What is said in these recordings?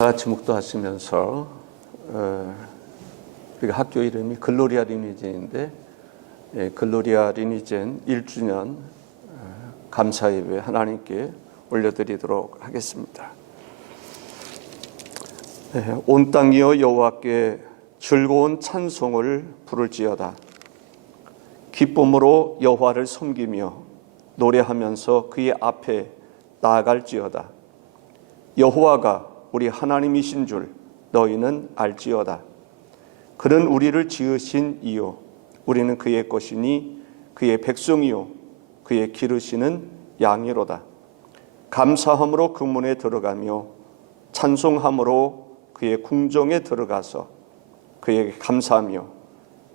같이 묵도하시면서 우리가 학교 이름이 글로리아 리니젠인데 글로리아 리니젠 1주년 감사예배 하나님께 올려드리도록 하겠습니다. 온 땅이여 여호와께 즐거운 찬송을 부를지어다. 기쁨으로 여호와를 섬기며 노래하면서 그의 앞에 나아갈지어다. 여호와가 우리 하나님이신 줄 너희는 알지어다. 그는 우리를 지으신 이요 우리는 그의 것이니 그의 백성이요 그의 기르시는 양이로다. 감사함으로 그 문에 들어가며 찬송함으로 그의 궁정에 들어가서 그에게 감사하며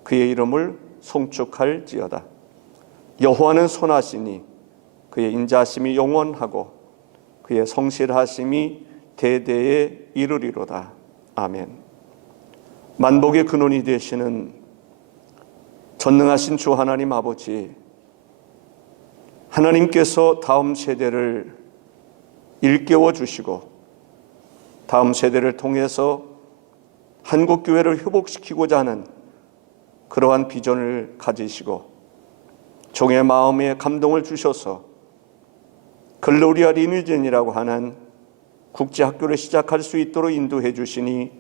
그의 이름을 송축할지어다. 여호와는 선하시니 그의 인자하심이 영원하고 그의 성실하심이 대대에 이르리로다. 아멘. 만복의 근원이 되시는 전능하신 주 하나님 아버지, 하나님께서 다음 세대를 일깨워 주시고 다음 세대를 통해서 한국교회를 회복시키고자 하는 그러한 비전을 가지시고 종의 마음에 감동을 주셔서 글로리아 리니젠이라고 하는 국제학교를 시작할 수 있도록 인도해 주시니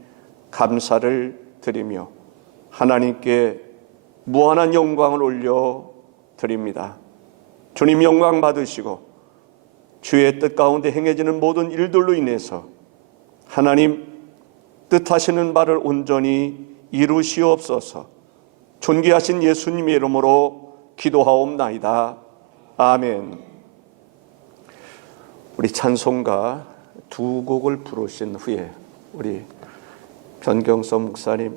감사를 드리며 하나님께 무한한 영광을 올려 드립니다. 주님 영광 받으시고 주의 뜻 가운데 행해지는 모든 일들로 인해서 하나님 뜻하시는 바를 온전히 이루시옵소서. 존귀하신 예수님의 이름으로 기도하옵나이다. 아멘. 우리 찬송가 두 곡을 부르신 후에 우리 변경선 목사님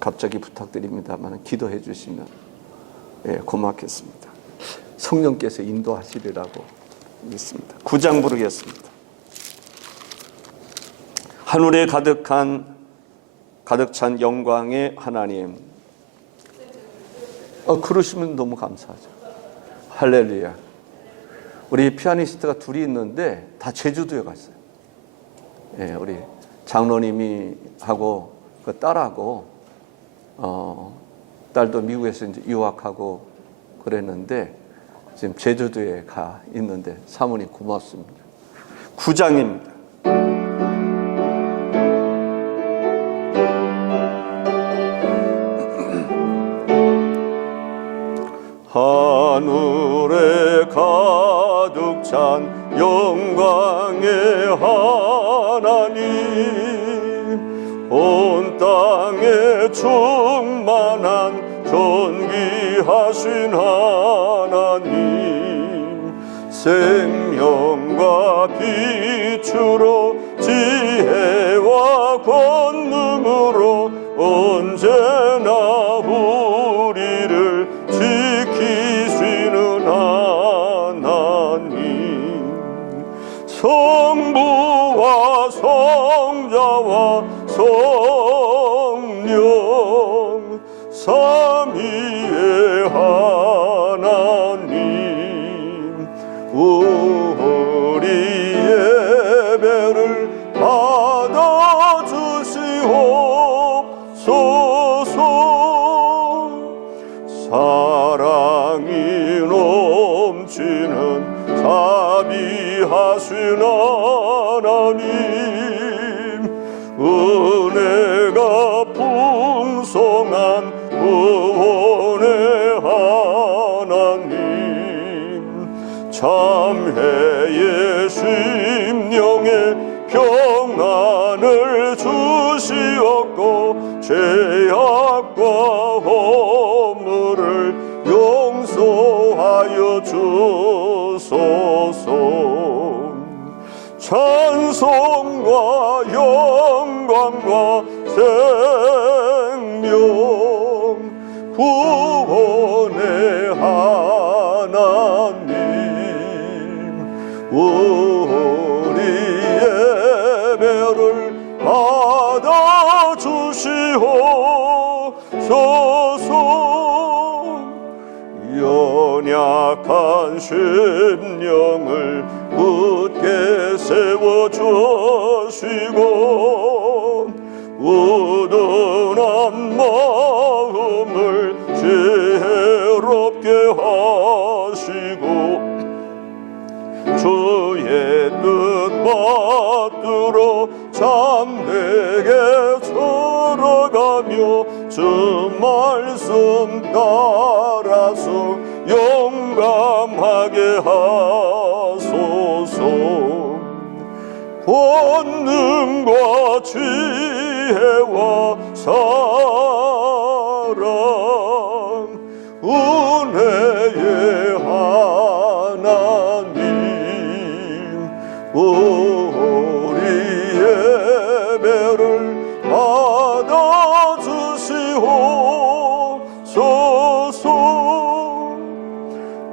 갑자기 부탁드립니다만 기도해 주시면 고맙겠습니다. 성령께서 인도하시리라고 믿습니다. 9장 부르겠습니다. 하늘에 가득 찬 영광의 하나님. 그러시면 너무 감사하죠. 할렐루야. 우리 피아니스트가 둘이 있는데 다 제주도에 갔어요. 우리 장로님이 하고 그 딸하고 딸도 미국에서 이제 유학하고 그랬는데 지금 제주도에 가 있는데 사모님 고맙습니다. 9장입니다. 하늘에 가득 찬 영광의 하나님, 온 땅에 충만한 존귀하신 하나님, 생명과 빛으로 지혜와 권능으로 언제나 우리를 지키시는 하나님, 성부와 성자와 성령 삼위의 하나님, 우리 예배를 받아주시옵소서. 사랑이 넘치는 자비하신 하나님, 은혜가 풍성한 구원의 하나님, 참회의 심령에 평안을 주시었고 죄악과 허물을 용서하여 주소서. 찬송과 영광과 생명 구원의 하나님, 우리 예배를 받아주시옵소서. 연약한 심령을 굳게 세워주시고 하시고 우둔한 마음을 지혜롭게 하시고 주의 뜻 받들어 참되게 살아가며 주 말씀 따라서 용감하게 하소서. 권능과 지혜와 사랑 은혜의 하나님 우리 예배를 받아주시옵소서.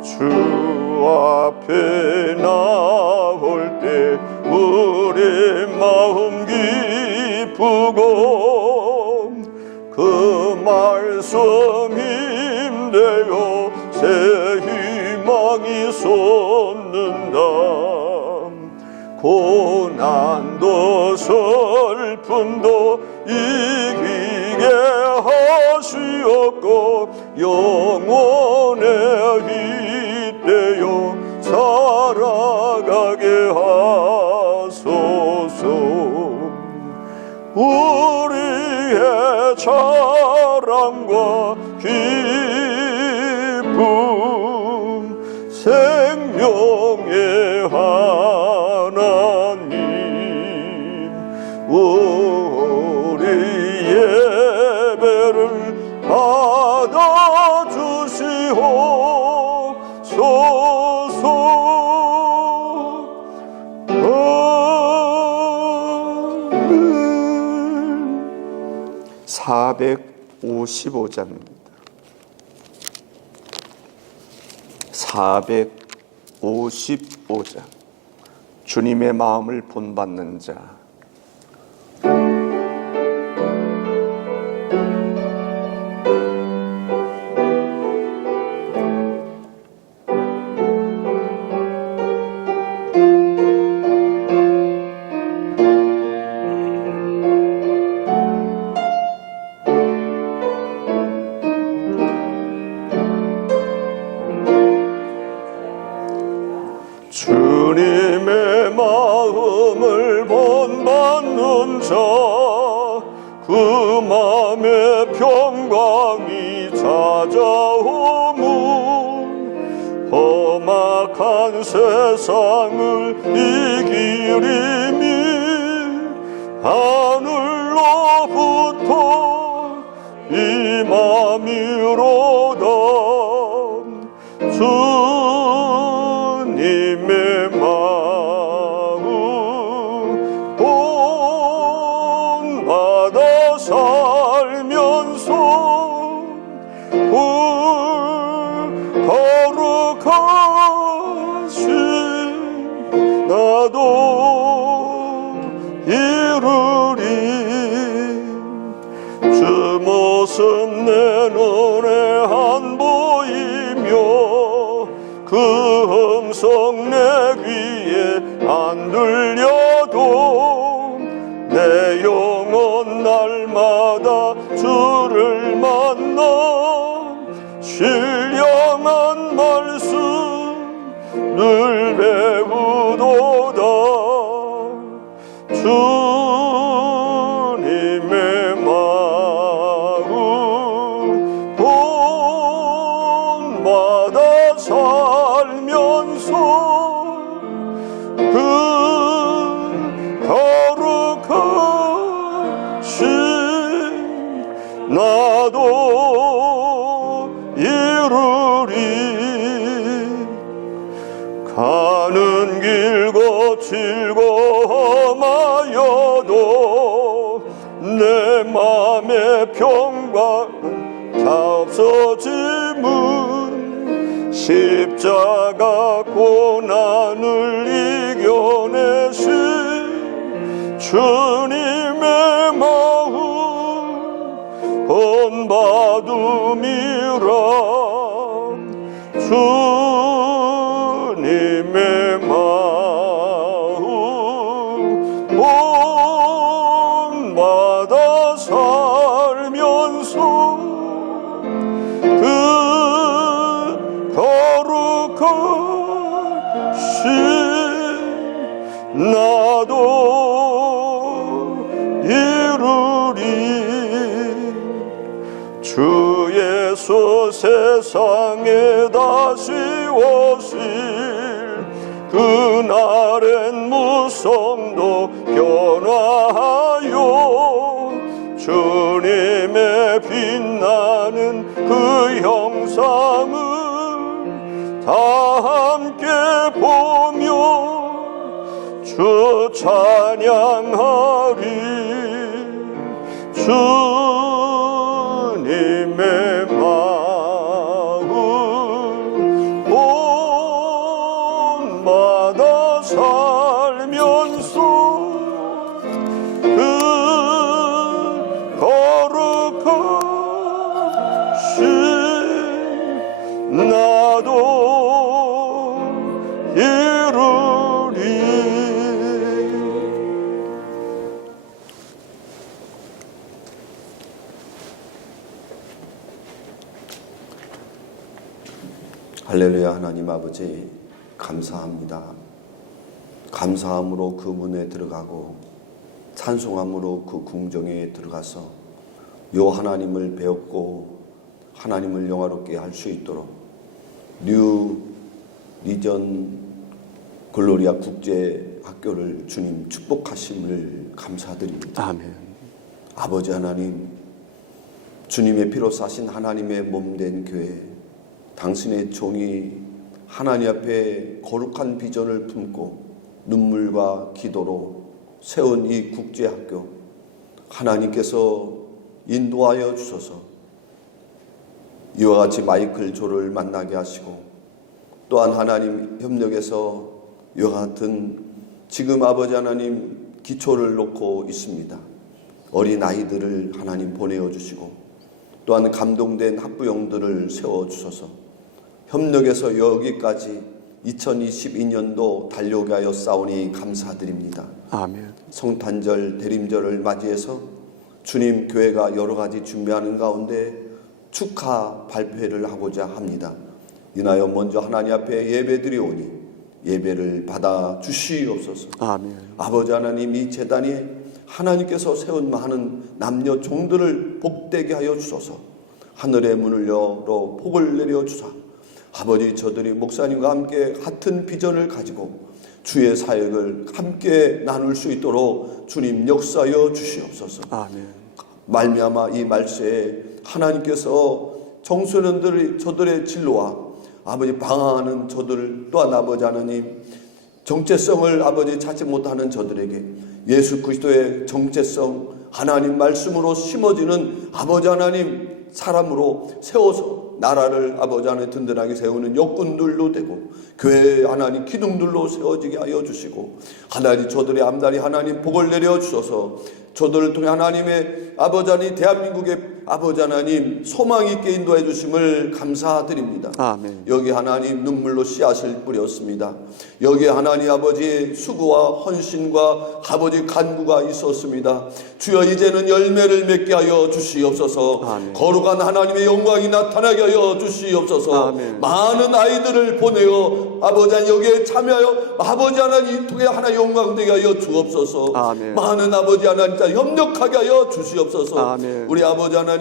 주 앞에 나올 때 우리 마음 기쁘고 그 말씀 힘되어 새 희망이 솟는다. 고난도 슬픔도 이기게 하시었고 영원에 잇대어 살아가게 하소서. 우리의 자랑과 기쁨 생명의 하나님 우리 예배를 받아주시옵소서. 455장입니다. 455장. 주님의 마음을 본받는 자. 주님의 마음을 본받는 자 그 마음에 평강이 찾아오문 험악한 세상을 이기리니 하늘로부터 임함이로다. 주님의 마음 본받아 살면서 거룩하신 나도 이루리. 주 모습 내 눈에 안 보이며 그 음성 내 귀에 안 들려도 내 영혼 날마다 주를 만나 신령한 말씀 늘 배우도다. 주님의 마음 본받아 살면서 그 거룩하신 나도 이루리. 가는 길 거칠고 험하여도 내 맘의 평강은 다 없어짐은 십자가 고난을 이겨내신 주님의 마음 본받음이라. 주님의 마음 예수 세상에 다시 오실 그날엔 무성도 변화하여 주님의 빛나는 그 형상을 다 함께 보며 주 찬양하리. 주님의 마음 온마다 살면서 그 거룩하신 나도 이루리. 할렐루야. 하나님 아버지 감사합니다. 감사함으로 그 문에 들어가고 찬송함으로 그 궁정에 들어가서 요 하나님을 배웠고 하나님을 영화롭게 할 수 있도록 뉴 리전 글로리아 국제학교를 주님 축복하심을 감사드립니다. 아멘. 아버지 하나님, 주님의 피로 사신 하나님의 몸된 교회, 당신의 종이 하나님 앞에 거룩한 비전을 품고 눈물과 기도로 세운 이 국제학교, 하나님께서 인도하여 주셔서 이와 같이 마이클 조를 만나게 하시고, 또한 하나님 협력해서 이와 같은 지금 아버지 하나님 기초를 놓고 있습니다. 어린 아이들을 하나님 보내어 주시고, 또한 감동된 학부형들을 세워 주셔서 협력해서 여기까지 2022년도 달려오게 하여 싸우니 감사드립니다. 아멘. 성탄절 대림절을 맞이해서 주님 교회가 여러 가지 준비하는 가운데 축하 발표를 하고자 합니다. 이나여 먼저 하나님 앞에 예배드리오니 예배를 받아 주시옵소서. 아멘. 아버지 하나님, 이 제단이 하나님께서 세운 많은 남녀 종들을 복되게 하여 주소서. 하늘의 문을 열어 복을 내려 주사 아버지, 저들이 목사님과 함께 같은 비전을 가지고 주의 사역을 함께 나눌 수 있도록 주님 역사하여 주시옵소서. 아멘. 말미암아 이 말세에 하나님께서 청소년들이 저들의 진로와 아버지 방황하는 저들, 또한 아버지 하나님 정체성을 아버지 찾지 못하는 저들에게 예수 그리스도의 정체성, 하나님 말씀으로 심어지는 아버지 하나님 사람으로 세워서 나라를 아버지 하나님 든든하게 세우는 역군들로 되고 교회 하나님 기둥들로 세워지게 하여 주시고, 하나님 저들의 앞날이 하나님 복을 내려 주셔서 저들을 통해 하나님의 아버지 하나님 대한민국의 아버지 하나님 소망 있게 인도해 주심을 감사드립니다. 아멘. 여기 하나님 눈물로 씨앗을 뿌렸습니다. 여기 하나님 아버지의 수고와 헌신과 아버지 간구가 있었습니다. 주여 이제는 열매를 맺게 하여 주시옵소서. 아멘. 거룩한 하나님의 영광이 나타나게 하여 주시옵소서. 아멘. 많은 아이들을 보내어 아버지 하나님 여기에 참여하여 아버지 하나님 통해 하나님 영광되게 하여 주옵소서. 아멘. 많은 아버지 하나님 협력하게 하여 주시옵소서. 아멘. 우리 아버지 하나님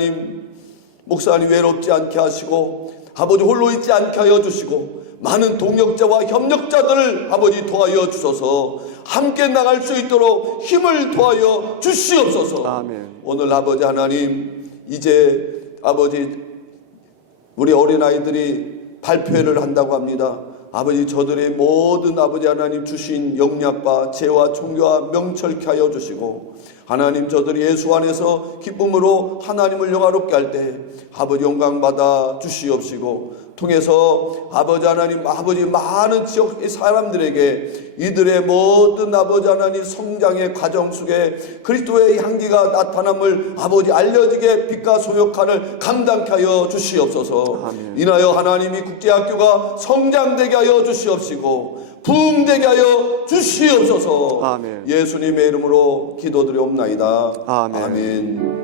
목사님 외롭지 않게 하시고 아버지 홀로 있지 않게 하여 주시고 많은 동역자와 협력자들을 아버지 도와여 주소서. 함께 나갈 수 있도록 힘을 도와여 주시옵소서. 아멘. 오늘 아버지 하나님 이제 아버지 우리 어린아이들이 발표회를 한다고 합니다. 아버지 저들의 모든 아버지 하나님 주신 영약과 재와 총교와 명철케 하여 주시고, 하나님 저들이 예수 안에서 기쁨으로 하나님을 영화롭게 할 때 아버지 영광 받아 주시옵시고, 통해서 아버지 하나님 아버지 많은 지역 사람들에게 이들의 모든 아버지 하나님 성장의 과정 속에 그리스도의 향기가 나타남을 아버지 알려지게 빛과 소욕한을 감당케 하여 주시옵소서. 아멘. 인하여 하나님이 국제학교가 성장되게 하여 주시옵시고 부흥되게 하여 주시옵소서. 아멘. 예수님의 이름으로 기도드리옵나이다. 아멘. 아멘.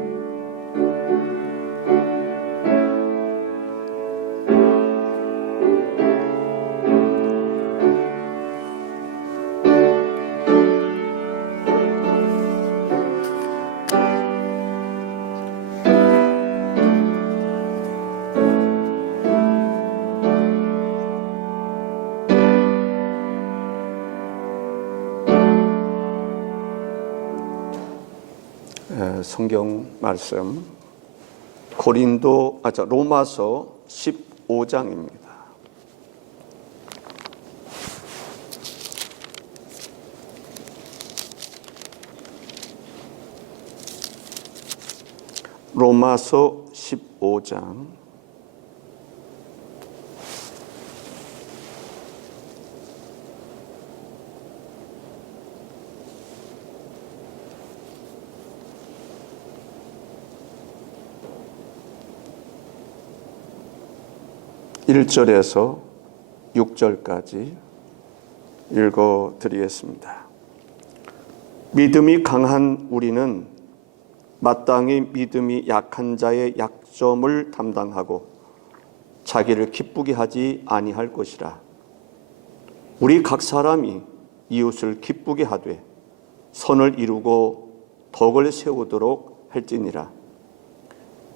성경 말씀 로마서 15장입니다. 로마서 15장 1절에서 6절까지 읽어드리겠습니다. 믿음이 강한 우리는 마땅히 믿음이 약한 자의 약점을 담당하고 자기를 기쁘게 하지 아니할 것이라. 우리 각 사람이 이웃을 기쁘게 하되 선을 이루고 덕을 세우도록 할지니라.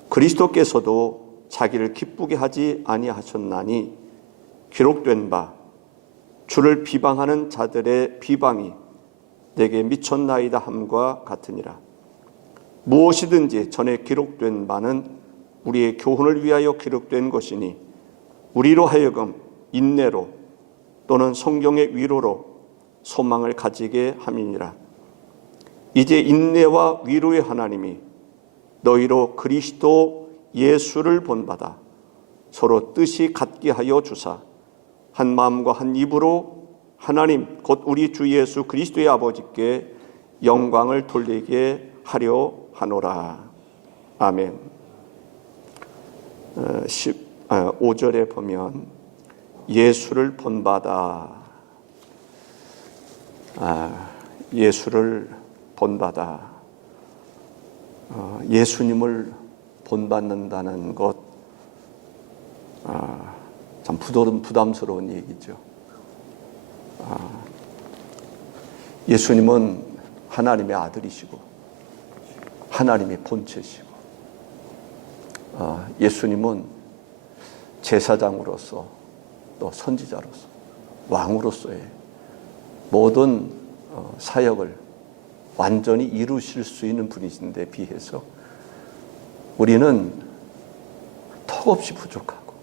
그리스도께서도 자기를 기쁘게 하지 아니하셨나니 기록된 바 주를 비방하는 자들의 비방이 내게 미쳤나이다 함과 같으니라. 무엇이든지 전에 기록된 바는 우리의 교훈을 위하여 기록된 것이니 우리로 하여금 인내로 또는 성경의 위로로 소망을 가지게 함이니라. 이제 인내와 위로의 하나님이 너희로 그리스도 예수를 본받아 서로 뜻이 같게 하여 주사 한 마음과 한 입으로 하나님 곧 우리 주 예수 그리스도의 아버지께 영광을 돌리게 하려 하노라. 아멘. 5절에 보면 예수를 본받아, 예수를 본받아, 예수님을 본받는다는 것, 참 부담스러운 얘기죠. 예수님은 하나님의 아들이시고 하나님의 본체시고 예수님은 제사장으로서 또 선지자로서 왕으로서의 모든 사역을 완전히 이루실 수 있는 분이신데 비해서 우리는 턱없이 부족하고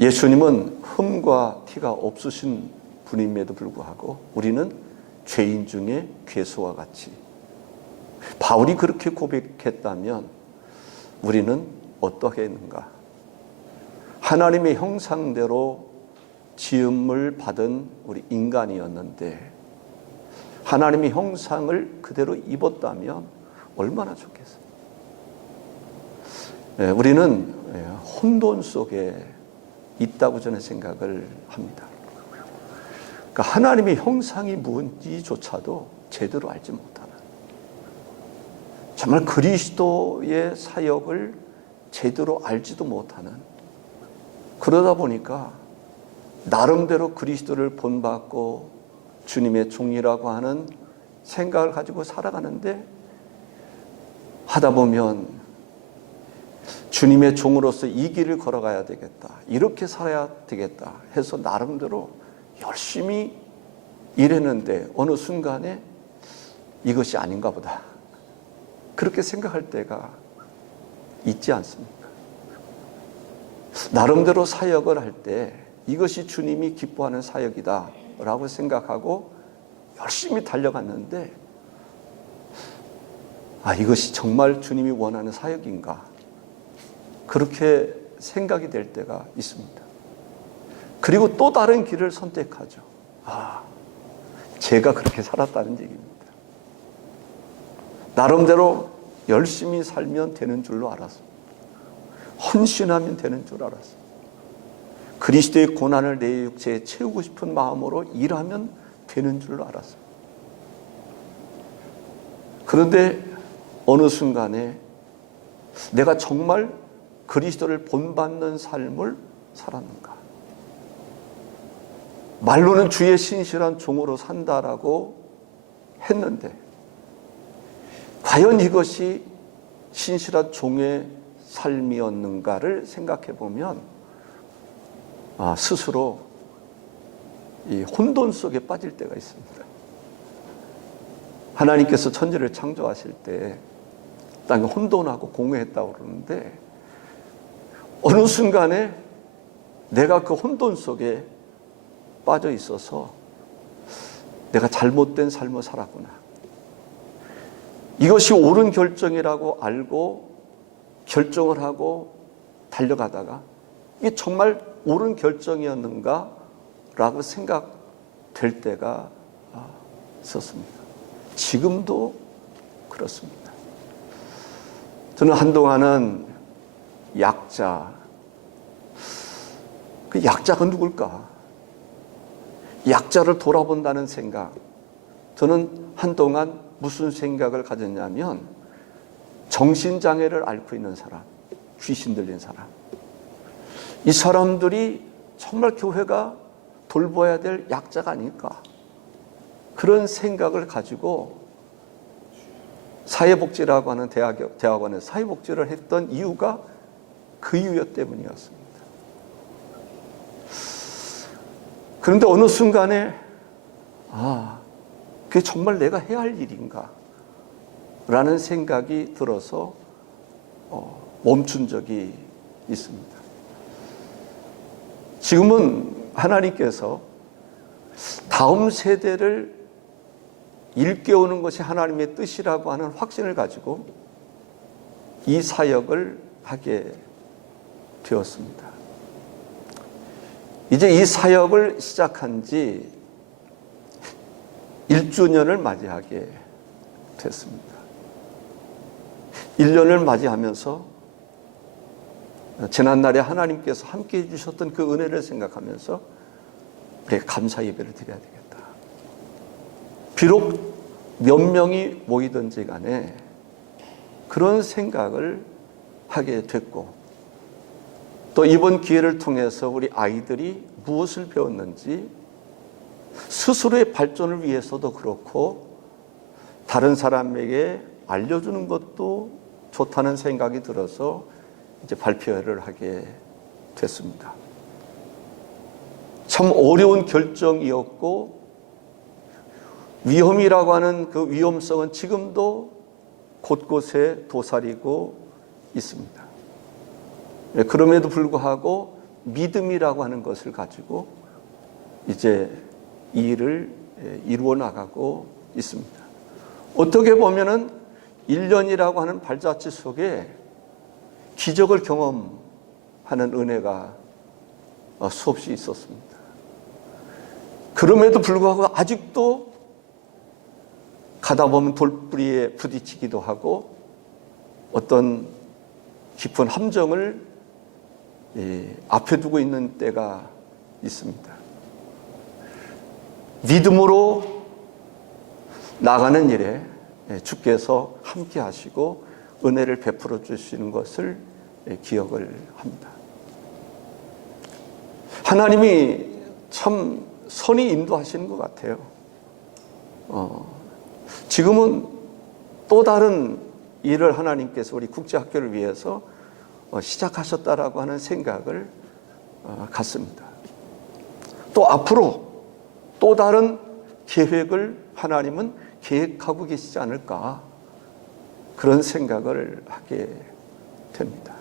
예수님은 흠과 티가 없으신 분임에도 불구하고 우리는 죄인 중에 괴수와 같이, 바울이 그렇게 고백했다면 우리는 어떻게 했는가? 하나님의 형상대로 지음을 받은 우리 인간이었는데 하나님의 형상을 그대로 입었다면 얼마나 좋겠어요. 우리는 혼돈 속에 있다고 저는 생각을 합니다. 그러니까 하나님의 형상이 뭔지조차도 제대로 알지 못하는, 정말 그리스도의 사역을 제대로 알지도 못하는, 그러다 보니까 나름대로 그리스도를 본받고 주님의 종이라고 하는 생각을 가지고 살아가는데 하다 보면 주님의 종으로서 이 길을 걸어가야 되겠다, 이렇게 살아야 되겠다 해서 나름대로 열심히 일했는데 어느 순간에 이것이 아닌가 보다 그렇게 생각할 때가 있지 않습니까? 나름대로 사역을 할 때 이것이 주님이 기뻐하는 사역이다 라고 생각하고 열심히 달려갔는데 이것이 정말 주님이 원하는 사역인가, 그렇게 생각이 될 때가 있습니다. 그리고 또 다른 길을 선택하죠. 제가 그렇게 살았다는 얘기입니다. 나름대로 열심히 살면 되는 줄로 알았습니다. 헌신하면 되는 줄 알았습니다. 그리스도의 고난을 내 육체에 채우고 싶은 마음으로 일하면 되는 줄로 알았습니다. 그런데 어느 순간에 내가 정말 그리스도를 본받는 삶을 살았는가? 말로는 주의 신실한 종으로 산다라고 했는데 과연 이것이 신실한 종의 삶이었는가를 생각해 보면 스스로 이 혼돈 속에 빠질 때가 있습니다. 하나님께서 천지를 창조하실 때 땅이 혼돈하고 공허했다고 그러는데 어느 순간에 내가 그 혼돈 속에 빠져 있어서 내가 잘못된 삶을 살았구나. 이것이 옳은 결정이라고 알고 결정을 하고 달려가다가 이게 정말 옳은 결정이었는가? 라고 생각될 때가 있었습니다. 지금도 그렇습니다. 저는 한동안은 약자, 그 약자가 누굴까? 약자를 돌아본다는 생각. 저는 한동안 무슨 생각을 가졌냐면 정신장애를 앓고 있는 사람, 귀신 들린 사람. 이 사람들이 정말 교회가 돌봐야 될 약자가 아닐까? 그런 생각을 가지고 사회복지라고 하는 대학원에서 사회복지를 했던 이유가 그 이유 때문이었습니다. 그런데 어느 순간에 그게 정말 내가 해야 할 일인가? 라는 생각이 들어서 멈춘 적이 있습니다. 지금은 하나님께서 다음 세대를 일깨우는 것이 하나님의 뜻이라고 하는 확신을 가지고 이 사역을 하게 되었습니다. 이제 이 사역을 시작한 지 1주년을 맞이하게 됐습니다. 1년을 맞이하면서 지난날에 하나님께서 함께 해주셨던 그 은혜를 생각하면서 우리가 감사 예배를 드려야 되겠다. 비록 몇 명이 모이든지 간에 그런 생각을 하게 됐고 또 이번 기회를 통해서 우리 아이들이 무엇을 배웠는지 스스로의 발전을 위해서도 그렇고 다른 사람에게 알려주는 것도 좋다는 생각이 들어서 이제 발표회를 하게 됐습니다. 참 어려운 결정이었고 위험이라고 하는 그 위험성은 지금도 곳곳에 도사리고 있습니다. 그럼에도 불구하고 믿음이라고 하는 것을 가지고 이제 이 일을 이루어 나가고 있습니다. 어떻게 보면은 1년이라고 하는 발자취 속에 기적을 경험하는 은혜가 수없이 있었습니다. 그럼에도 불구하고 아직도 가다 보면 돌뿌리에 부딪히기도 하고 어떤 깊은 함정을 앞에 두고 있는 때가 있습니다. 믿음으로 나가는 일에 주께서 함께 하시고 은혜를 베풀어 주시는 것을 기억을 합니다. 하나님이 참 선히 인도하시는 것 같아요. 지금은 또 다른 일을 하나님께서 우리 국제학교를 위해서 시작하셨다라고 하는 생각을 갖습니다. 또 앞으로 또 다른 계획을 하나님은 계획하고 계시지 않을까 그런 생각을 하게 됩니다.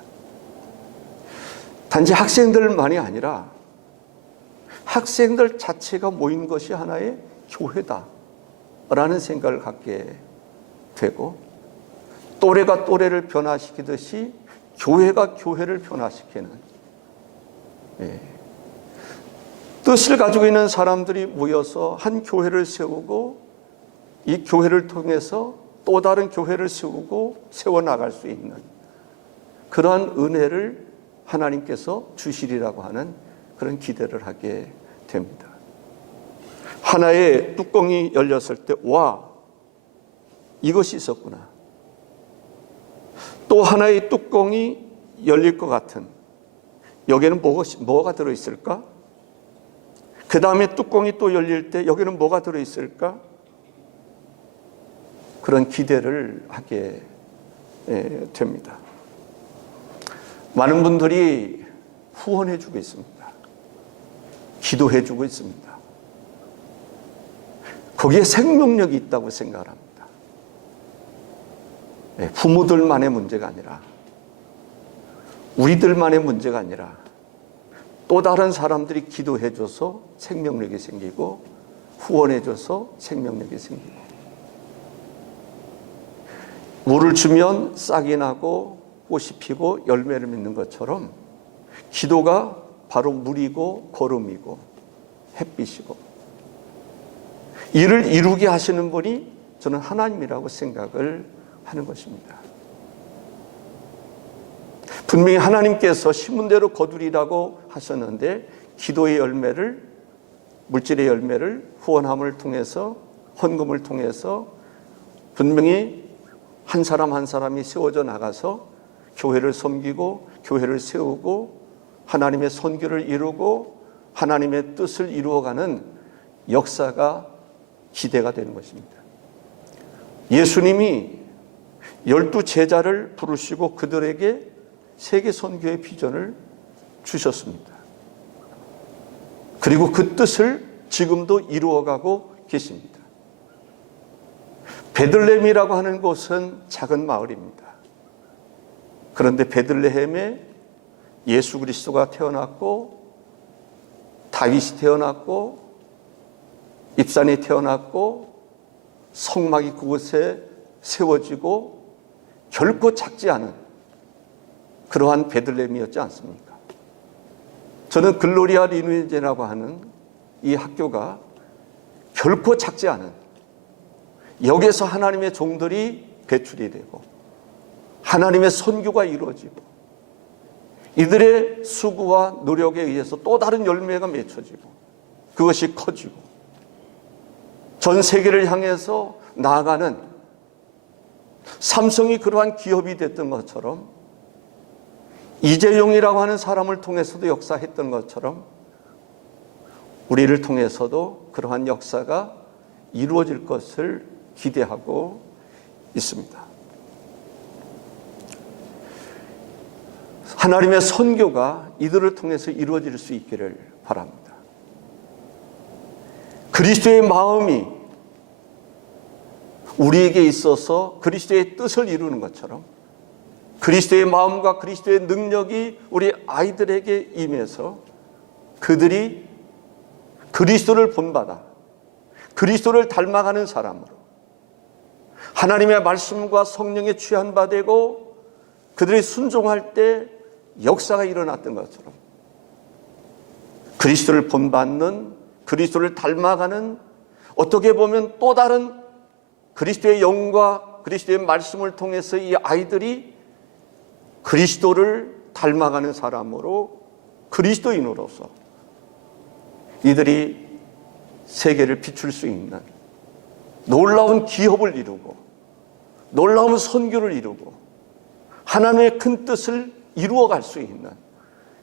단지 학생들만이 아니라 학생들 자체가 모인 것이 하나의 교회다라는 생각을 갖게 되고 또래가 또래를 변화시키듯이 교회가 교회를 변화시키는 뜻을 가지고 있는 사람들이 모여서 한 교회를 세우고 이 교회를 통해서 또 다른 교회를 세워나갈 수 있는 그러한 은혜를 하나님께서 주시리라고 하는 그런 기대를 하게 됩니다. 하나의 뚜껑이 열렸을 때 와, 이것이 있었구나. 또 하나의 뚜껑이 열릴 것 같은 여기에는 뭐가 들어있을까? 그 다음에 뚜껑이 또 열릴 때 여기는 뭐가 들어있을까? 그런 기대를 하게 됩니다. 많은 분들이 후원해 주고 있습니다. 기도해 주고 있습니다. 거기에 생명력이 있다고 생각합니다. 부모들만의 문제가 아니라, 우리들만의 문제가 아니라 또 다른 사람들이 기도해줘서 생명력이 생기고 후원해줘서 생명력이 생기고, 물을 주면 싹이 나고 꽃이 피고 열매를 맺는 것처럼 기도가 바로 물이고 거름이고 햇빛이고, 이를 이루게 하시는 분이 저는 하나님이라고 생각을 하는 것입니다. 분명히 하나님께서 심은 대로 거두리라고 하셨는데, 기도의 열매를, 물질의 열매를 후원함을 통해서, 헌금을 통해서 분명히 한 사람 한 사람이 세워져 나가서 교회를 섬기고 교회를 세우고 하나님의 선교를 이루고 하나님의 뜻을 이루어가는 역사가 기대가 되는 것입니다. 예수님이 12 제자를 부르시고 그들에게 세계 선교의 비전을 주셨습니다. 그리고 그 뜻을 지금도 이루어가고 계십니다. 베들레헴이라고 하는 곳은 작은 마을입니다. 그런데 베들레헴에 예수 그리스도가 태어났고, 다윗이 태어났고, 입산이 태어났고, 성막이 그곳에 세워지고 결코 작지 않은 그러한 베들레헴이었지 않습니까? 저는 글로리아 리누엔제라고 하는 이 학교가 결코 작지 않은, 여기에서 하나님의 종들이 배출이 되고 하나님의 선교가 이루어지고 이들의 수고와 노력에 의해서 또 다른 열매가 맺혀지고 그것이 커지고 전 세계를 향해서 나아가는, 삼성이 그러한 기업이 됐던 것처럼, 이재용이라고 하는 사람을 통해서도 역사했던 것처럼 우리를 통해서도 그러한 역사가 이루어질 것을 기대하고 있습니다. 하나님의 선교가 이들을 통해서 이루어질 수 있기를 바랍니다. 그리스도의 마음이 우리에게 있어서 그리스도의 뜻을 이루는 것처럼 그리스도의 마음과 그리스도의 능력이 우리 아이들에게 임해서 그들이 그리스도를 본받아 그리스도를 닮아가는 사람으로 하나님의 말씀과 성령에 취한 바 되고 그들이 순종할 때 역사가 일어났던 것처럼 그리스도를 본받는, 그리스도를 닮아가는, 어떻게 보면 또 다른 그리스도의 영과 그리스도의 말씀을 통해서 이 아이들이 그리스도를 닮아가는 사람으로, 그리스도인으로서 이들이 세계를 비출 수 있는 놀라운 기업을 이루고 놀라운 선교를 이루고 하나님의 큰 뜻을 이루어갈 수 있는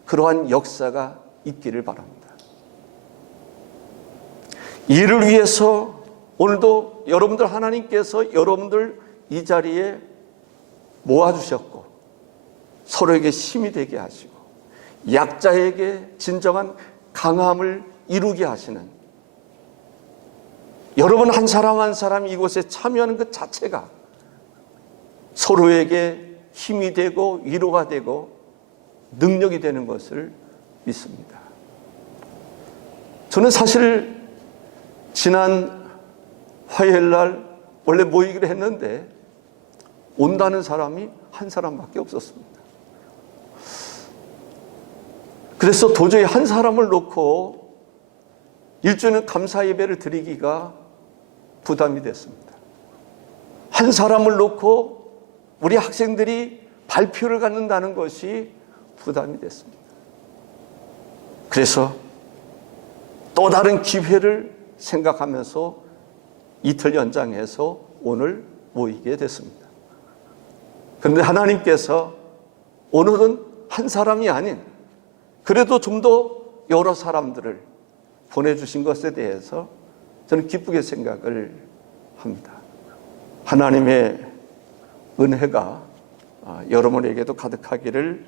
그러한 역사가 있기를 바랍니다. 이를 위해서 오늘도 여러분들, 하나님께서 여러분들 이 자리에 모아주셨고 서로에게 힘이 되게 하시고 약자에게 진정한 강함을 이루게 하시는, 여러분 한 사람 한 사람 이곳에 참여하는 것 자체가 서로에게 힘이 되고 위로가 되고 능력이 되는 것을 믿습니다. 저는 사실 지난 화요일 날 원래 모이기로 했는데 온다는 사람이 한 사람밖에 없었습니다. 그래서 도저히 한 사람을 놓고 일주일은 감사 예배를 드리기가 부담이 됐습니다. 한 사람을 놓고 우리 학생들이 발표를 갖는다는 것이 부담이 됐습니다. 그래서 또 다른 기회를 생각하면서 이틀 연장해서 오늘 모이게 됐습니다. 그런데 하나님께서 오늘은 한 사람이 아닌 그래도 좀 더 여러 사람들을 보내주신 것에 대해서 저는 기쁘게 생각을 합니다. 하나님의 은혜가 여러분에게도 가득하기를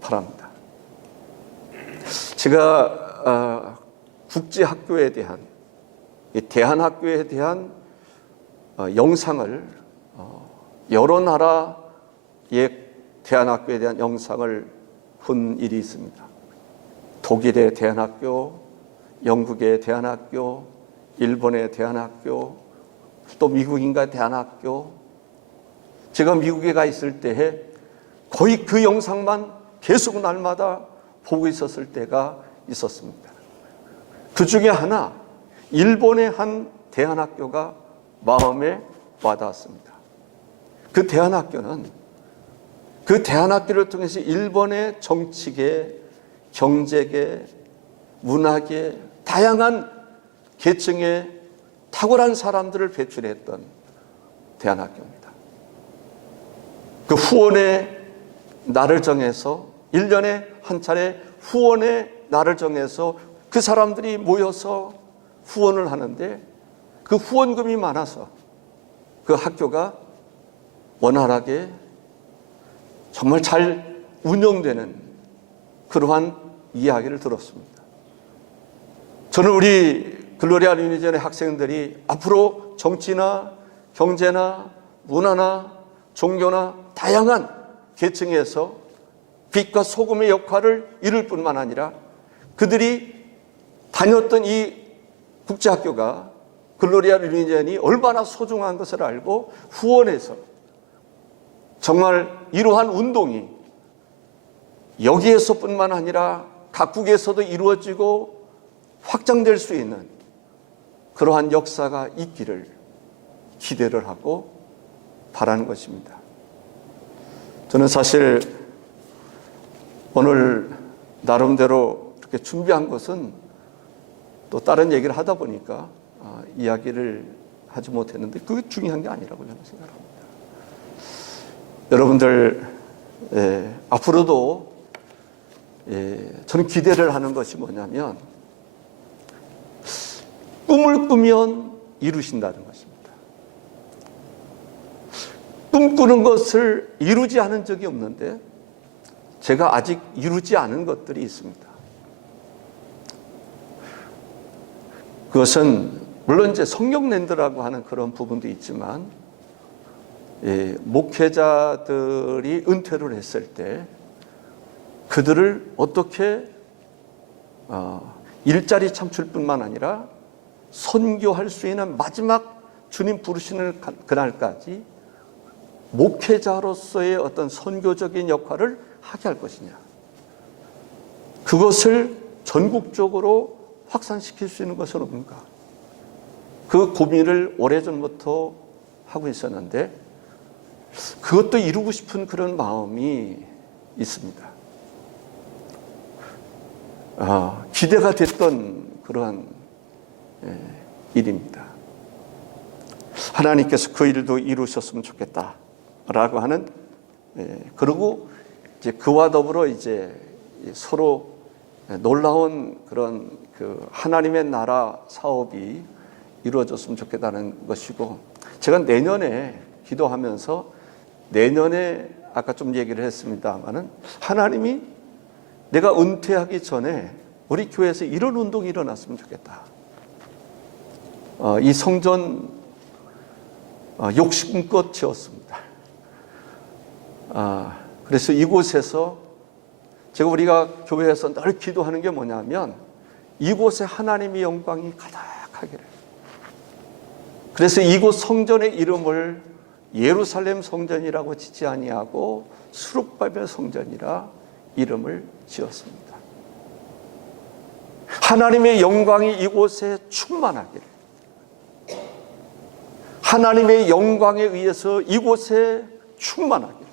바랍니다. 제가 국제학교에 대한, 대한학교에 대한 영상을 여러 나라의 대안학교에 대한 영상을 본 일이 있습니다. 독일의 대안학교, 영국의 대안학교, 일본의 대안학교, 또 미국인가 대안학교. 제가 미국에 가 있을 때에 거의 그 영상만 계속 날마다 보고 있었을 때가 있었습니다. 그 중에 하나, 일본의 한 대안학교가 마음에 와닿았습니다. 그 대안학교를 통해서 일본의 정치계, 경제계, 문화계, 다양한 계층의 탁월한 사람들을 배출했던 대안학교입니다. 그 후원의 날을 정해서 1년에 한 차례 후원의 날을 정해서 그 사람들이 모여서 후원을 하는데 그 후원금이 많아서 그 학교가 원활하게 정말 잘 운영되는 그러한 이야기를 들었습니다. 저는 우리 글로리아 리니전의 학생들이 앞으로 정치나 경제나 문화나 종교나 다양한 계층에서 빛과 소금의 역할을 이룰 뿐만 아니라 그들이 다녔던 이 국제학교가 글로리아 리니전이 얼마나 소중한 것을 알고 후원해서 정말 이러한 운동이 여기에서뿐만 아니라 각국에서도 이루어지고 확장될 수 있는 그러한 역사가 있기를 기대를 하고 바라는 것입니다. 저는 사실 오늘 나름대로 이렇게 준비한 것은 또 다른 얘기를 하다 보니까 이야기를 하지 못했는데 그게 중요한 게 아니라고 저는 생각합니다. 여러분들 앞으로도 저는 기대를 하는 것이 뭐냐면 꿈을 꾸면 이루신다는 것입니다. 꿈꾸는 것을 이루지 않은 적이 없는데 제가 아직 이루지 않은 것들이 있습니다. 그것은 물론 이제 성령랜드라고 하는 그런 부분도 있지만 목회자들이 은퇴를 했을 때 그들을 어떻게 일자리 창출뿐만 아니라 선교할 수 있는 마지막 주님 부르시는 그날까지 목회자로서의 어떤 선교적인 역할을 하게 할 것이냐. 그것을 전국적으로 확산시킬 수 있는 것은 없는가. 그 고민을 오래전부터 하고 있었는데 그것도 이루고 싶은 그런 마음이 있습니다. 기대가 됐던 그러한 일입니다. 하나님께서 그 일도 이루셨으면 좋겠다라고 하는 그리고 이제 그와 더불어 이제 서로 놀라운 그런 그 하나님의 나라 사업이 이루어졌으면 좋겠다는 것이고 제가 내년에 기도하면서 내년에 아까 좀 얘기를 했습니다마는 하나님이 내가 은퇴하기 전에 우리 교회에서 이런 운동이 일어났으면 좋겠다. 이 성전 욕심껏 지었습니다. 그래서 이곳에서 제가 우리가 교회에서 늘 기도하는 게 뭐냐면 이곳에 하나님의 영광이 가득하기를. 그래서 이곳 성전의 이름을 예루살렘 성전이라고 짓지 아니하고 수룹바벨 성전이라 이름을 지었습니다. 하나님의 영광이 이곳에 충만하기를. 하나님의 영광에 의해서 이곳에 충만하기를.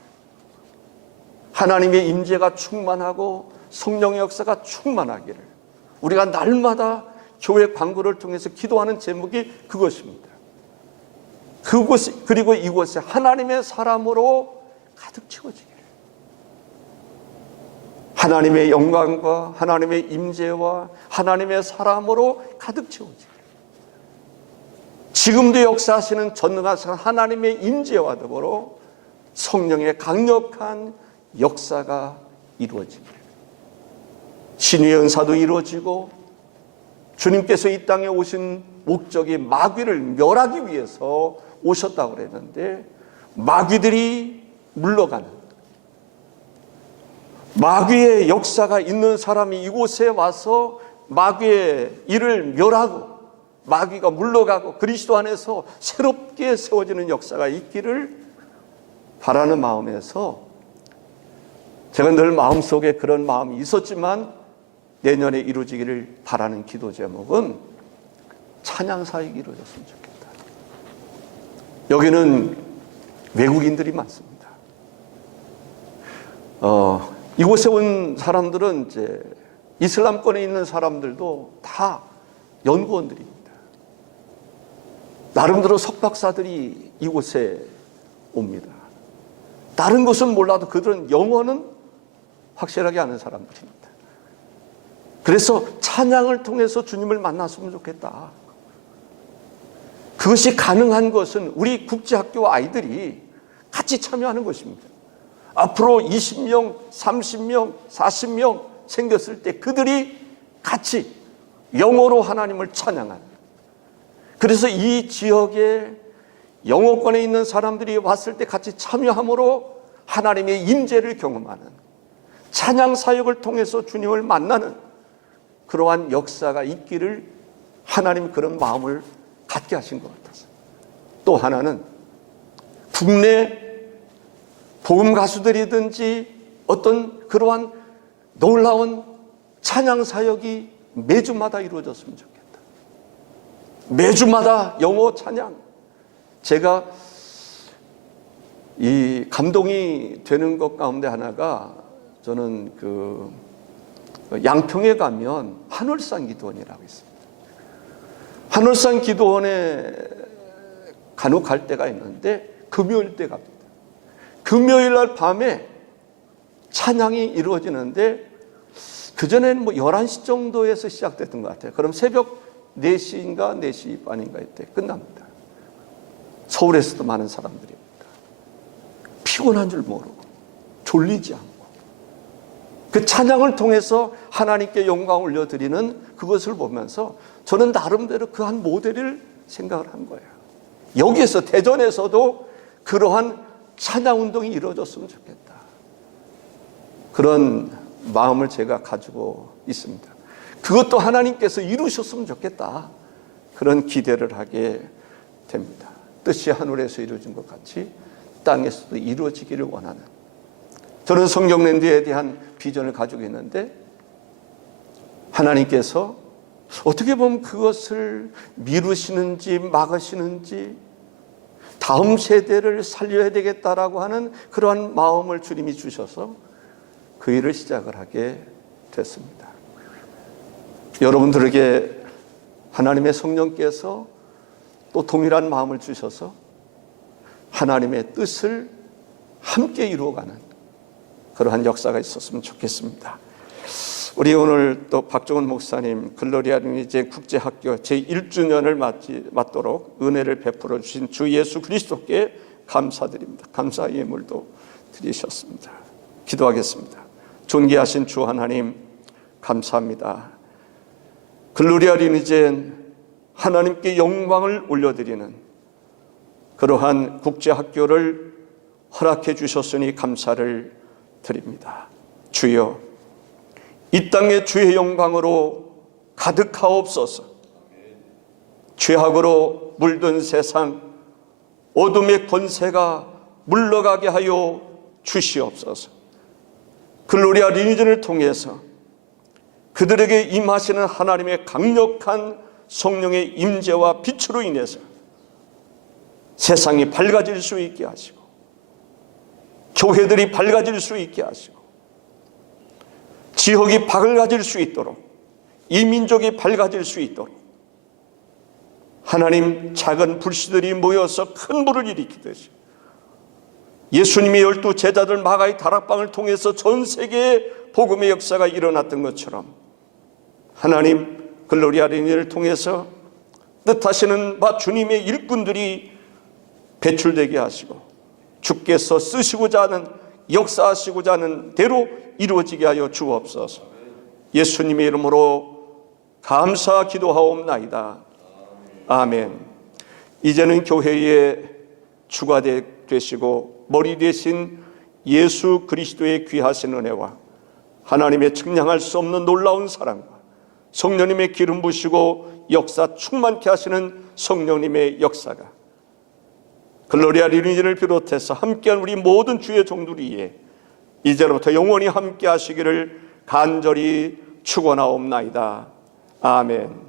하나님의 임재가 충만하고 성령의 역사가 충만하기를. 우리가 날마다 교회 광고를 통해서 기도하는 제목이 그것입니다. 그리고 이곳에 하나님의 사람으로 가득 채워지기를. 하나님의 영광과 하나님의 임재와 하나님의 사람으로 가득 채워지기를. 지금도 역사하시는 전능하신 하나님의 임재와 더불어 성령의 강력한 역사가 이루어지기를. 신유의 은사도 이루어지고 주님께서 이 땅에 오신 목적이 마귀를 멸하기 위해서 오셨다고 그랬는데 마귀들이 물러가는, 마귀의 역사가 있는 사람이 이곳에 와서 마귀의 일을 멸하고 마귀가 물러가고 그리스도 안에서 새롭게 세워지는 역사가 있기를 바라는 마음에서 제가 늘 마음속에 그런 마음이 있었지만 내년에 이루어지기를 바라는 기도 제목은 찬양사역이 이루어졌으면 좋겠다. 여기는 외국인들이 많습니다. 이곳에 온 사람들은 이제 이슬람권에 있는 사람들도 다 연구원들입니다. 나름대로 석박사들이 이곳에 옵니다. 다른 것은 몰라도 그들은 영어는 확실하게 아는 사람들입니다. 그래서 찬양을 통해서 주님을 만났으면 좋겠다. 그것이 가능한 것은 우리 국제학교 아이들이 같이 참여하는 것입니다. 앞으로 20명, 30명, 40명 생겼을 때 그들이 같이 영어로 하나님을 찬양하는, 그래서 이 지역에 영어권에 있는 사람들이 왔을 때 같이 참여함으로 하나님의 임재를 경험하는, 찬양 사역을 통해서 주님을 만나는 그러한 역사가 있기를 하나님 그런 마음을 갖게 하신 것 같아서. 또 하나는 국내 복음 가수들이든지 어떤 그러한 놀라운 찬양 사역이 매주마다 이루어졌으면 좋겠다. 매주마다 영어 찬양. 제가 이 감동이 되는 것 가운데 하나가, 저는 그 양평에 가면 한월산 기도원이라고 있습니다. 한월산 기도원에 간혹 갈 때가 있는데 금요일 때 갑니다. 금요일 날 밤에 찬양이 이루어지는데 그전에는 뭐 11시 정도에서 시작됐던 것 같아요. 그럼 새벽 4시인가 4시 반인가 때 끝납니다. 서울에서도 많은 사람들이 옵니다. 피곤한 줄 모르고 졸리지 않고 그 찬양을 통해서 하나님께 영광을 올려드리는 그것을 보면서 저는 나름대로 그 한 모델을 생각을 한 거예요. 여기에서 대전에서도 그러한 찬양운동이 이루어졌으면 좋겠다. 그런 마음을 제가 가지고 있습니다. 그것도 하나님께서 이루셨으면 좋겠다. 그런 기대를 하게 됩니다. 뜻이 하늘에서 이루어진 것 같이 땅에서도 이루어지기를 원하는, 저는 성경랜드에 대한 비전을 가지고 있는데 하나님께서 어떻게 보면 그것을 미루시는지 막으시는지 다음 세대를 살려야 되겠다라고 하는 그러한 마음을 주님이 주셔서 그 일을 시작을 하게 됐습니다. 여러분들에게 하나님의 성령께서 또 동일한 마음을 주셔서 하나님의 뜻을 함께 이루어가는 그러한 역사가 있었으면 좋겠습니다. 우리 오늘 또 박종훈 목사님 글로리아 리니제 국제학교 제1주년을 맞도록 은혜를 베풀어 주신 주 예수 그리스도께 감사드립니다. 감사 예물도 드리셨습니다. 기도하겠습니다. 존귀하신 주 하나님 감사합니다. 글로리아 리니제는 하나님께 영광을 올려드리는 그러한 국제학교를 허락해 주셨으니 감사를 드립니다. 주여, 이 땅에 주의 영광으로 가득하옵소서. 죄악으로 물든 세상, 어둠의 권세가 물러가게 하여 주시옵소서. 글로리아 리니전을 통해서 그들에게 임하시는 하나님의 강력한 성령의 임재와 빛으로 인해서 세상이 밝아질 수 있게 하시고 교회들이 밝아질 수 있게 하시고 지역이 밝아질 수 있도록 이 민족이 밝아질 수 있도록 하나님, 작은 불씨들이 모여서 큰 불을 일으키듯이 예수님의 12 제자들 마가의 다락방을 통해서 전 세계에 복음의 역사가 일어났던 것처럼 하나님, 글로리아 리니를 통해서 뜻하시는 바 주님의 일꾼들이 배출되게 하시고 주께서 쓰시고자 하는, 역사하시고자 하는 대로 이루어지게 하여 주옵소서. 예수님의 이름으로 감사 기도하옵나이다. 아멘. 이제는 교회의 주가 될 되시고 머리 되신 예수 그리스도의 귀하신 은혜와 하나님의 측량할 수 없는 놀라운 사랑과 성령님의 기름 부시고 역사 충만케 하시는 성령님의 역사가 글로리아 리니지를 비롯해서 함께한 우리 모든 주의 종들 위에 이제로부터 영원히 함께 하시기를 간절히 축원하옵나이다. 아멘.